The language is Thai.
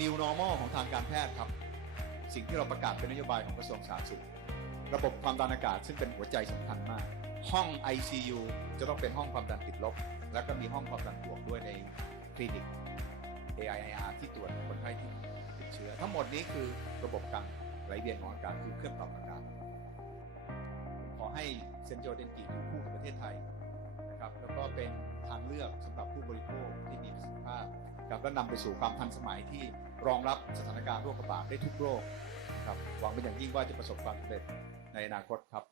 new normal ของทางการแพทย์ครับ สิ่งที่เราประกาศเป็นนโยบายของกระทรวงสาธารณสุข ระบบความดันอากาศซึ่งเป็นหัวใจสำคัญมาก ห้อง ICU จะต้องเป็นห้องความดันติดลบ แล้วก็มีห้องความดันบวกด้วยในคลินิก AIIR ที่ตรวจคนไข้ที่ติดเชื้อ ทั้งหมดนี้คือระบบการไหลเวียนของอากาศคือเครื่องปรับอากาศขอให้เซนโจเดนกิอยู่คู่กับประเทศไทยนะครับแล้วก็เป็นทางเลือกสำหรับผู้บริโภค และนำไปสู่ความทันสมัยที่รองรับสถานการณ์โรคระบาดได้ทุกโรคครับหวังเป็นอย่างยิ่งว่าจะประสบความสำเร็จในอนาคตครับ